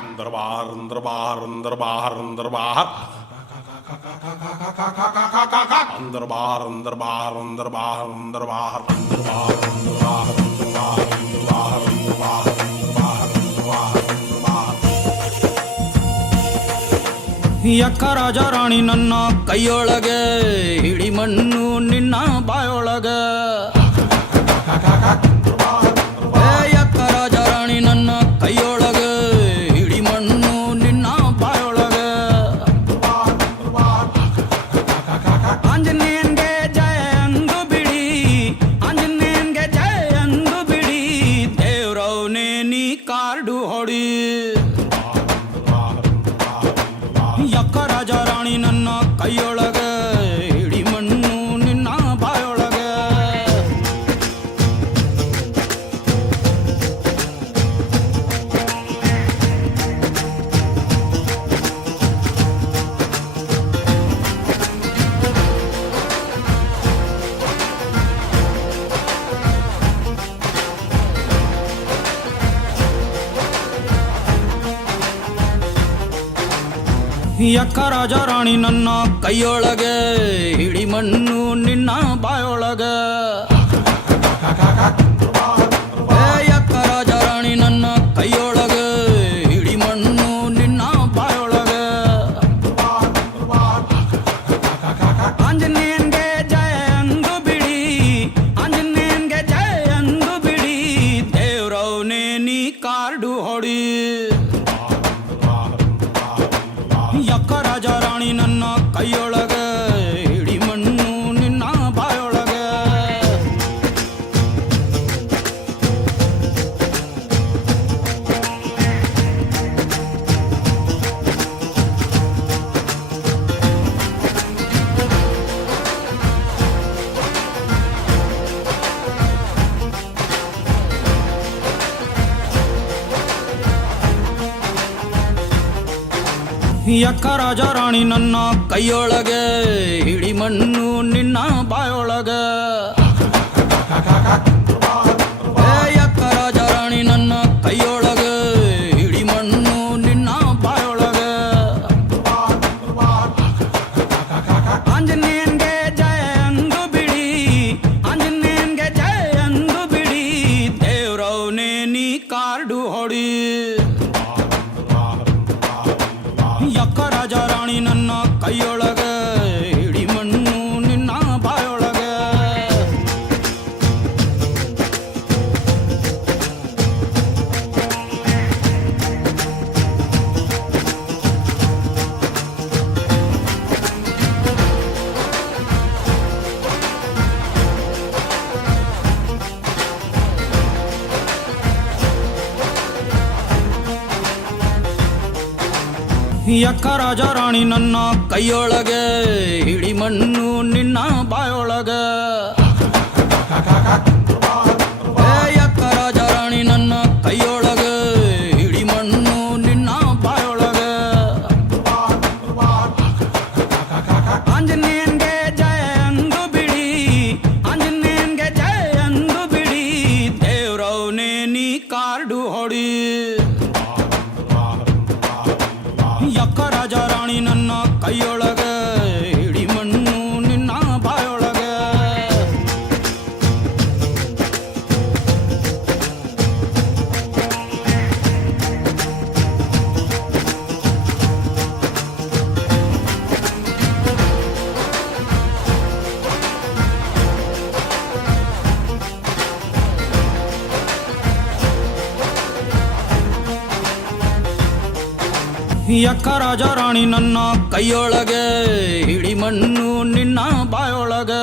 अंदर बाहर अंदर बाहर अंदर बाहर अंदर बाहर अंदर बाहर अंदर बाहर अंदर बाहर अंदर बाहर अंदर बाहर अंदर बाहर अंदर बाहर अंदर बाहर अंदर बाहर अंदर बाहर अंदर बाहर अंदर बाहर ಯಕ್ಕ ರಾಜ ರಾಣಿ ನನ್ನ ಕೈಯೊಳಗೆ ಹಿಡಿ ಮಣ್ಣು ನಿನ್ನ ಬಾಯೊಳಗೆ ಯಕ್ಕ ರಾಜ ರಾಣಿ ನನ್ನ ಕೈಯೊಳಗೆ ಹಿಡಿ ಮಣ್ಣು ನಿನ್ನ ಬಾಯೊಳಗೆ ಆಂಜನೇಯನ್ಗೆ ಜಯ ಅಂದು ಬಿಡಿ ಆಂಜನೇಯನ್ಗೆ ಜಯ ಅಂದು ಬಿಡಿ ದೇವ್ರವನೇ ನೀ ಕಾರ್ಡು ಹೊಡಿ ಯಕ್ಕ ರಾಜ ರಾಣಿ ನನ್ನ ಕೈಯೊಳಗೆ ಹಿಡಿ ಮಣ್ಣು ನಿನ್ನ ಬಾಯೊಳಗೆ ಯಕ್ಕ ರಾಜ ರಾಣಿ ನನ್ನ ಕೈಯೊಳಗೆ ಹಿಡಿ ಮಣ್ಣು ನಿನ್ನ ಬಾಯೊಳಗೆ ಯಕ್ಕ ರಾಜ ರಾಣಿ ನನ್ನ ಕೈಯೊಳಗೆ ಹಿಡಿ ಮಣ್ಣು ನಿನ್ನ ಬಾಯೊಳಗೆ ಆಂಜನೇಯನ್ಗೆ ಜಯ ಅಂದು ಬಿಡಿ ಆಂಜನೇಯನ್ಗೆ ಜಯ ಅಂದು ಬಿಡಿ ದೇವ್ರವನೇ ನೀ ಕಾರ್ಡು ಹೊಡಿ ಯಕ್ಕ ರಾಜ ರಾಣಿ ನನ್ನ ಕೈಯೊಳಗೆ ಹಿಡಿ ಮಣ್ಣು ನಿನ್ನ ಬಾಯೊಳಗೆ ಯಕ್ಕ ರಾಜ ರಾಣಿ ನನ್ನ ಕೈಯೊಳಗೆ ಹಿಡಿ ಮಣ್ಣು ನಿನ್ನ ಬಾಯೊಳಗೆ ಯಕ್ಕ ರಾಜ ರಾಣಿ ನನ್ನ ಕೈಯೊಳಗೆ ಹಿಡಿ ಮಣ್ಣು ನಿನ್ನ ಬಾಯೊಳಗೆ ಆಂಜನೇಯನ್ಗೆ ಜಯ ಅಂದು ಬಿಡಿ ಆಂಜನೇಯನ್ಗೆ ಜಯ ಅಂದು ಬಿಡಿ ದೇವ್ರವನೇ ನೀ ಕಾರ್ಡು ಹೊಡಿ ಯಕ್ಕ ರಾಜ ರಾಣಿ ನನ್ನ ಕೈಯೊಳಗೆ ಹಿಡಿ ಮಣ್ಣು ನಿನ್ನ ಬಾಯೊಳಗೆ ಯಕ್ಕ ರಾಜ ರಾಣಿ ನನ್ನ ಕೈಯೊಳಗೆ ಹಿಡಿ ಮಣ್ಣು ನಿನ್ನ ಬಾಯೊಳಗೆ ಯಕ್ಕ ರಾಜ ರಾಣಿ ನನ್ನ ಕೈಯೊಳಗೆ ಹಿಡಿ ಮಣ್ಣು ನಿನ್ನ ಬಾಯೊಳಗೆ ಆಂಜನೇಯನ್ಗೆ ಜಯ ಅಂದು ಬಿಡಿ ಆಂಜನೇಯನ್ಗೆ ಜಯ ಅಂದು ಬಿಡಿ ದೇವ್ರವನೇ ನೀ ಕಾರ್ಡು ಹೊಡಿ ಯಕ್ಕ ರಾಜ ರಾಣಿ ನನ್ನ ಕೈಯೊಳಗೆ ಹಿಡಿ ಮಣ್ಣು ನಿನ್ನ ಬಾಯೊಳಗೆ ಯಕ್ಕ ರಾಜ ರಾಣಿ ನನ್ನ ಕೈಯೊಳಗೆ ಹಿಡಿ ಮಣ್ಣು ನಿನ್ನ ಬಾಯೊಳಗೆ